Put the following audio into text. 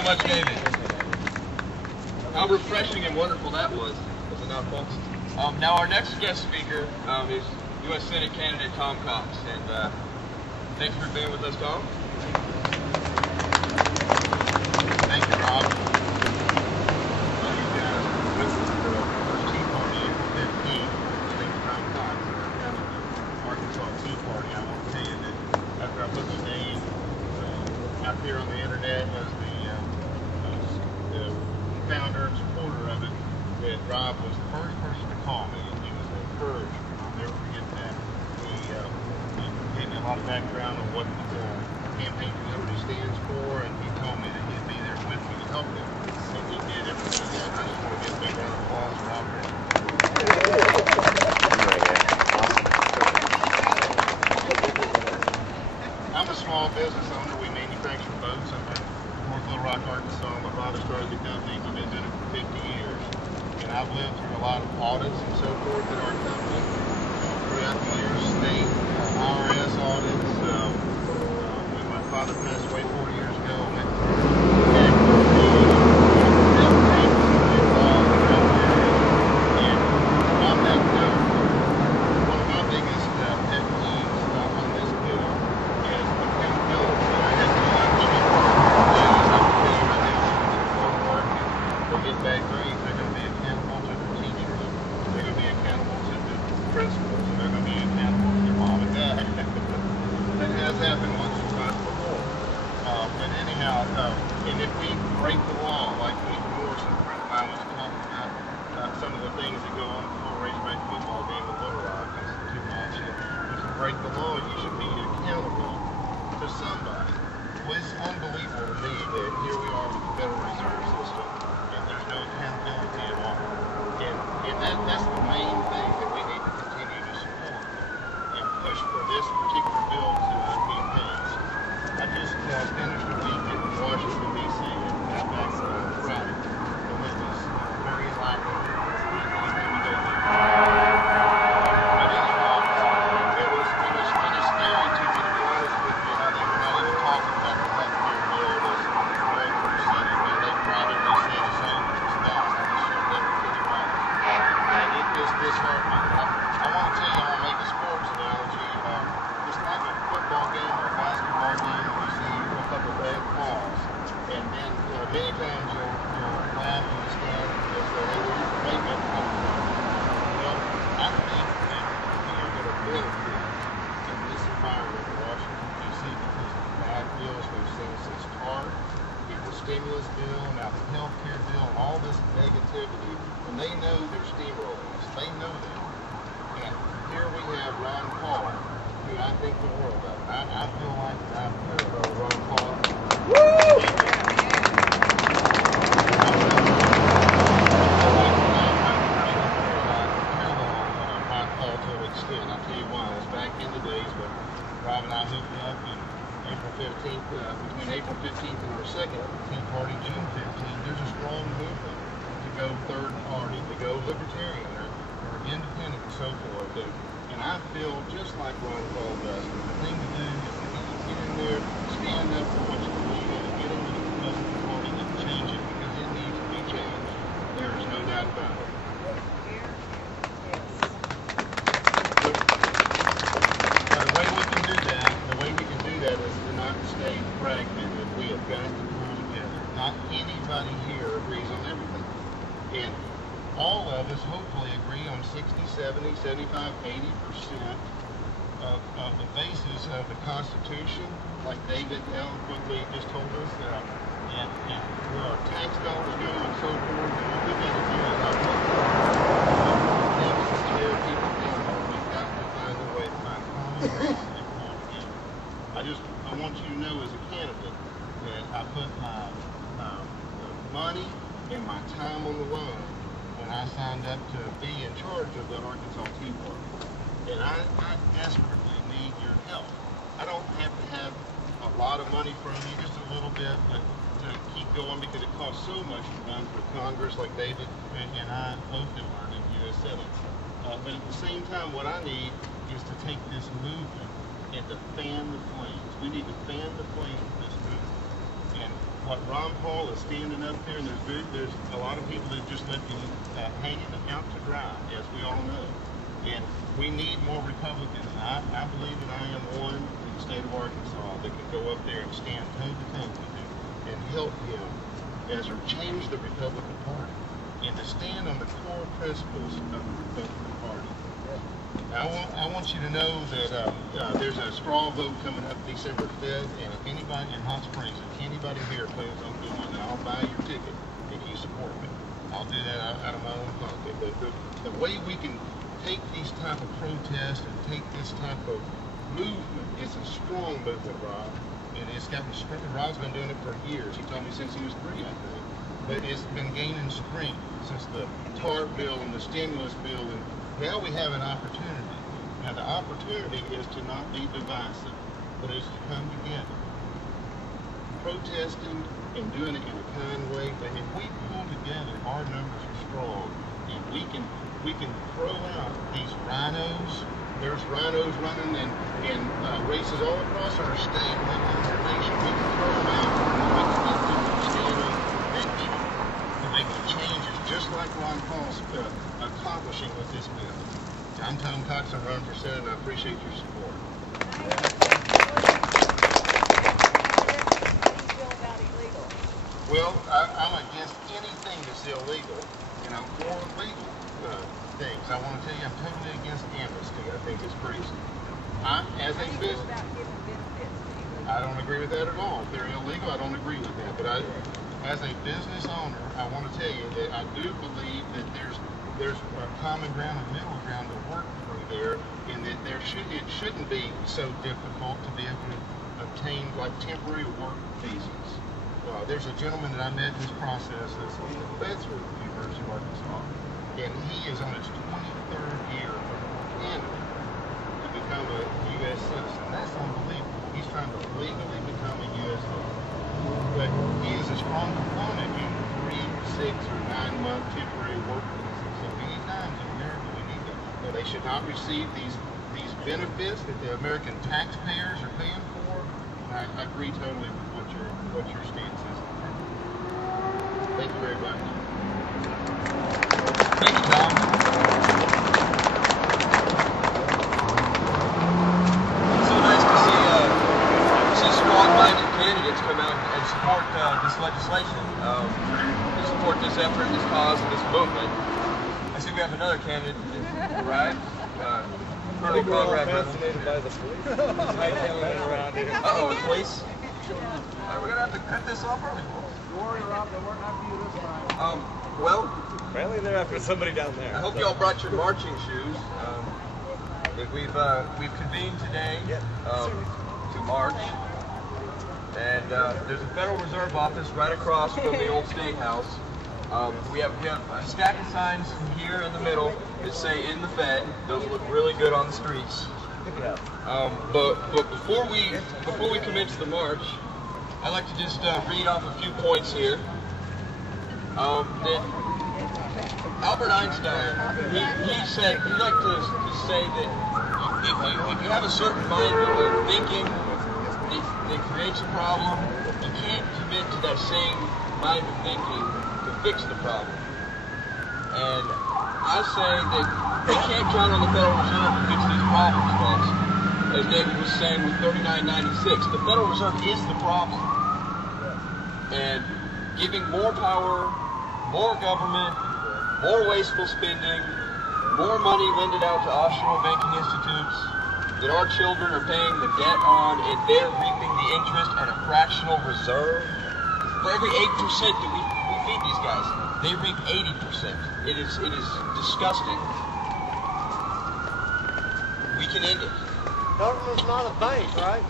so much, David. How refreshing and wonderful that was. Was it not, folks? Now our next guest speaker is U.S. Senate candidate Tom Cox, and thanks for being with us, Tom. Thank you, Rob. Well, you guys listened to the first Tea Party April 15th. Thank you, Tom Cox, Arkansas Tea Party. I want to tell you that after I put the name out there on the internet as the founder and supporter of it, that Rob was the first person to call me. He was encouraged. I'll never forget that. He gave me a lot of background on what the Campaign for Liberty stands for, and he told me that he'd be there with me to help him. And he did everything that. I just want to give a big round of applause for Rob. I'm a small business owner. We manufacture boats up in North Little Rock, Arkansas. My father started the company. We've been doing it for 50 years. And I've lived through a lot of audits and so forth at our company throughout the years, state IRS audits. When my father passed away 4 years ago, went and if we break the law, like Morrison, a friend of mine was talking about some of the things that go on before racetrack football game in Little Rock, it's too much. If you break the law, you should be accountable to somebody. Well, it's unbelievable to me that here we are with the Federal Reserve System, and there's no accountability at all. And that's the main thing that we need to continue to support and push for this particular bill to be passed. I just finished a week in Washington, D.C. and got back Friday, and it was very enlightening. But anyhow, it was scary to be honest with you. I think we're not even talking about the health care bill that's going through the Senate. They probably say the same as it's not. I just showed that to the right. And it just disheartened me. I want to tell you, I'll make a sports analogy. It's like a football game or a basketball game where you see a couple bad calls. And then many times you'll laugh in the stand and say, hey, where's the makeup coming from? Well, I think that we are going to benefit in this environment in Washington, D.C. because of the bad bills we've seen since TARP, the stimulus bill, now the health care bill, and all this negativity. And they know they're steamrolling us. They know that. And here we have Ron Paul, who I think the world of. I feel like I've heard of Ron Paul. Woo! I'll tell you why. It was back in the days when Rob and I hooked up in April 15th, between April 15th and our second Tea Party, June 15th. There's a strong movement to go third party, to go libertarian or independent and so forth. And I feel just like Ron Paul does. The thing to do is to get in there, stand up for what you believe in, and get into the Republican Party and change it because it needs to be changed. There is no doubt about it. Fragmented. We have got to pull together. Not anybody here agrees on everything. And all of us hopefully agree on 60, 70, 75, 80% of the basis of the Constitution, like David eloquently just told us, and where our tax dollars go and so forth. And what we need to do is our things to tear people down. We've got to find a way to find common ground and pull together. I want you to know as a candidate that I put my money and my time on the line when I signed up to be in charge of the Arkansas Tea Party. And I desperately need your help. I don't have to have a lot of money from you, just a little bit, but to keep going because it costs so much to run for Congress like David and I both have learned in U.S. Senate. But at the same time, what I need is to take this movement and to fan the flames. We need to fan the flames of this movement. And what Ron Paul is standing up there, and there's a lot of people that just left him hanging out to dry, as we all know. And we need more Republicans. I believe that I am one in the state of Arkansas that can go up there and stand toe-to-toe with him and help him as change the Republican Party and to stand on the core principles of the Republican Party. I want you to know that there's a straw vote coming up December 5th, and if anybody in Hot Springs, if anybody here plans on going, I'll buy your ticket if you support me. I'll do that out of my own pocket. But the way we can take these type of protests and take this type of movement, it's a strong movement, Rob. And it's gotten strength. Rob's been doing it for years. He told me since he was 3, I think. But it's been gaining strength since the TARP bill and the stimulus bill, and now we have an opportunity. Now the opportunity is to not be divisive, but is to come together. Protesting and doing it in a kind way, but if we pull together, our numbers are strong, and we can throw out these rhinos. There's rhinos running in races all across our state, all over our nation. We can throw them out, and we can get people to stand up and to make the changes, just like Ron Paul's accomplishing with this bill. I'm Tom Cox. I'm running for Senate, and I appreciate your support. How do you feel about illegal? Well, I'm against anything that's illegal, and I'm for legal things. I want to tell you, I'm totally against amnesty. I think it's crazy. As a business, I don't agree with that at all. If they're illegal, I don't agree with that. But as a business owner, I want to tell you that I do believe that there's a common ground and middle ground to work through there, and that it shouldn't be so difficult to be able to obtain like temporary work visas. There's a gentleman that I met in this process that's a professor at the University of Arkansas, and he is on his 23rd year from Canada to become a U.S. citizen. That's unbelievable. He's trying to legally become a U.S. citizen. But he is a strong proponent in 3, 6, or 9-month temporary work visas. So many times in America we need them. No, they should not receive these benefits that the American taxpayers are paying for. And I agree totally with what your stance is. Thank you very much. Thank you, Tom. It's so nice to see strong-minded candidates come out and support this legislation, to support this effort, this cause, and this movement. I see we have another candidate arrived. Colonel Conrad. Fascinated by the police. Hightailing it around here. Uh-oh, the police. We're going to have to cut this off early. Don't worry, Rob, they weren't after you this time. Well, Apparently they're after somebody down there. I hope y'all brought your marching shoes. We've convened today to march, and there's a Federal Reserve office right across from the old State House. We have a stack of signs here in the middle that say "In the Fed." Those look really good on the streets. Yeah. But before we commence the march, I'd like to just read off a few points here. That Albert Einstein, he said, he liked to say that if you have a certain mind of thinking that creates a problem, you can't commit to that same mind of thinking to fix the problem. And I say that they can't count on the Federal Reserve to fix these problems, folks. As David was saying with 3996, the Federal Reserve is the problem. And giving more power, more government, more wasteful spending, more money lended out to offshore banking institutes that our children are paying the debt on, and they're reaping the interest at a fractional reserve. For every 8% that we feed these guys, they reap 80%. It is disgusting. We can end it. Government's not a bank, right?